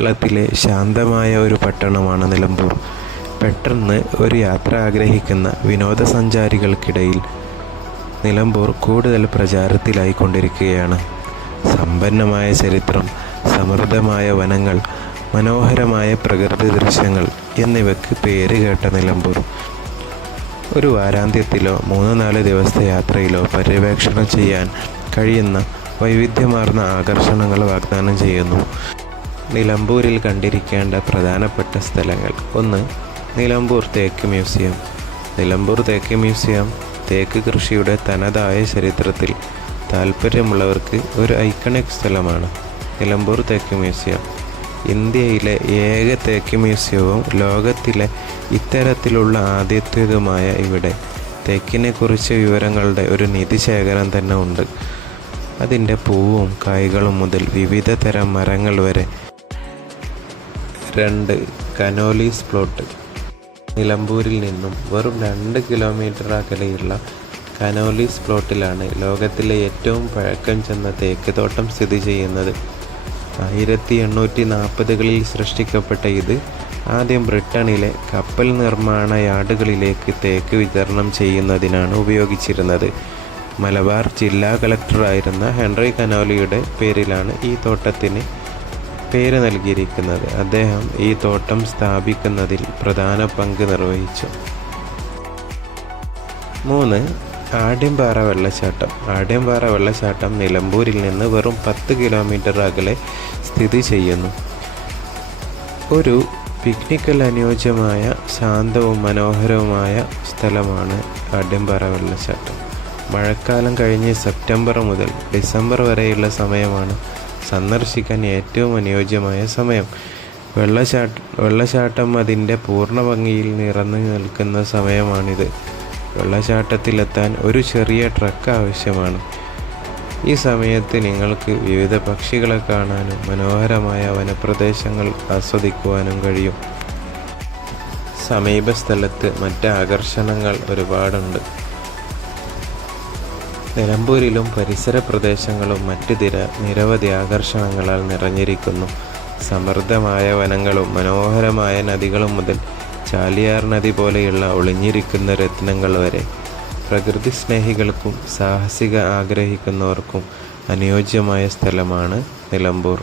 കേരളത്തിലെ ശാന്തമായ ഒരു പട്ടണമാണ് നിലമ്പൂർ. പെട്ടെന്ന് ഒരു യാത്ര ആഗ്രഹിക്കുന്ന വിനോദസഞ്ചാരികൾക്കിടയിൽ നിലമ്പൂർ കൂടുതൽ പ്രചാരത്തിലായിക്കൊണ്ടിരിക്കുകയാണ്. സമ്പന്നമായ ചരിത്രം, സമൃദ്ധമായ വനങ്ങൾ, മനോഹരമായ പ്രകൃതി ദൃശ്യങ്ങൾ എന്നിവയ്ക്ക് പേരുകേട്ട നിലമ്പൂർ ഒരു വാരാന്ത്യത്തിലോ 3-4 ദിവസത്തെ യാത്രയിലോ പര്യവേക്ഷണം ചെയ്യാൻ കഴിയുന്ന വൈവിധ്യമാർന്ന ആകർഷണങ്ങൾ വാഗ്ദാനം ചെയ്യുന്നു. നിലമ്പൂരിൽ കണ്ടിരിക്കേണ്ട പ്രധാനപ്പെട്ട സ്ഥലങ്ങൾ: 1. നിലമ്പൂർ തേക്ക് മ്യൂസിയം. നിലമ്പൂർ തേക്ക് മ്യൂസിയം തേക്ക് കൃഷിയുടെ തനതായ ചരിത്രത്തിൽ താൽപ്പര്യമുള്ളവർക്ക് ഒരു ഐക്കണിക് സ്ഥലമാണ്. നിലമ്പൂർ തേക്ക് മ്യൂസിയം ഇന്ത്യയിലെ ഏക തേക്ക് മ്യൂസിയവും ലോകത്തിലെ ഇത്തരത്തിലുള്ള ആദ്യത്തേതുമായ ഇവിടെ തേക്കിനെക്കുറിച്ച് വിവരങ്ങളുടെ ഒരു നിധിശേഖരം തന്നെ ഉണ്ട്. അതിൻ്റെ പൂവും കായ്കളും മുതൽ വിവിധ തരം മരങ്ങൾ വരെ. 2. കനോലീസ് പ്ലോട്ട്. നിലമ്പൂരിൽ നിന്നും വെറും 2 കിലോമീറ്റർ അകലെയുള്ള കനോലീസ് പ്ലോട്ടിലാണ് ലോകത്തിലെ ഏറ്റവും പഴക്കം ചെന്ന തേക്ക് തോട്ടം സ്ഥിതി ചെയ്യുന്നത്. 1840കളിൽ സൃഷ്ടിക്കപ്പെട്ട ഇത് ആദ്യം ബ്രിട്ടനിലെ കപ്പൽ നിർമ്മാണ യാർഡുകളിലേക്ക് തേക്ക് വിതരണം ചെയ്യുന്നതിനാണ് ഉപയോഗിച്ചിരുന്നത്. മലബാർ ജില്ലാ കളക്ടറായിരുന്ന ഹെൻറി കനോലിയുടെ പേരിലാണ് ഈ തോട്ടത്തിന് പേര് നൽകിയിരിക്കുന്നത്. അദ്ദേഹം ഈ തോട്ടം സ്ഥാപിക്കുന്നതിൽ പ്രധാന പങ്ക് നിർവഹിച്ചു. 3. ആഢ്യംപാറ വെള്ളച്ചാട്ടം. ആഢ്യംപാറ വെള്ളച്ചാട്ടം നിലമ്പൂരിൽ നിന്ന് വെറും 10 കിലോമീറ്റർ അകലെ സ്ഥിതി ചെയ്യുന്നു. ഒരു പിക്നിക്കിൽ അനുയോജ്യമായ ശാന്തവും മനോഹരവുമായ സ്ഥലമാണ് ആഢ്യംപാറ വെള്ളച്ചാട്ടം. മഴക്കാലം കഴിഞ്ഞ് സെപ്റ്റംബർ മുതൽ ഡിസംബർ വരെയുള്ള സമയമാണ് സന്ദർശിക്കാൻ ഏറ്റവും അനുയോജ്യമായ സമയം. വെള്ളച്ചാട്ടം അതിൻ്റെ പൂർണ്ണ ഭംഗിയിൽ നിറഞ്ഞു നിൽക്കുന്ന സമയമാണിത്. വെള്ളച്ചാട്ടത്തിലെത്താൻ ഒരു ചെറിയ ട്രക്ക് ആവശ്യമാണ്. ഈ സമയത്ത് നിങ്ങൾക്ക് വിവിധ പക്ഷികളെ കാണാനും മനോഹരമായ വനപ്രദേശങ്ങൾ ആസ്വദിക്കുവാനും കഴിയും. സമീപസ്ഥലത്ത് മറ്റ് ആകർഷണങ്ങൾ ഒരുപാടുണ്ട്. നിലമ്പൂരിലും പരിസര പ്രദേശങ്ങളും മറ്റ് നിരവധി ആകർഷണങ്ങളാൽ നിറഞ്ഞിരിക്കുന്നു. സമൃദ്ധമായ വനങ്ങളും മനോഹരമായ നദികളും മുതൽ ചാലിയാർ നദി പോലെയുള്ള ഒളിഞ്ഞിരിക്കുന്ന രത്നങ്ങൾ വരെ. പ്രകൃതി സ്നേഹികൾക്കും സാഹസിക ആഗ്രഹിക്കുന്നവർക്കും അനുയോജ്യമായ സ്ഥലമാണ് നിലമ്പൂർ.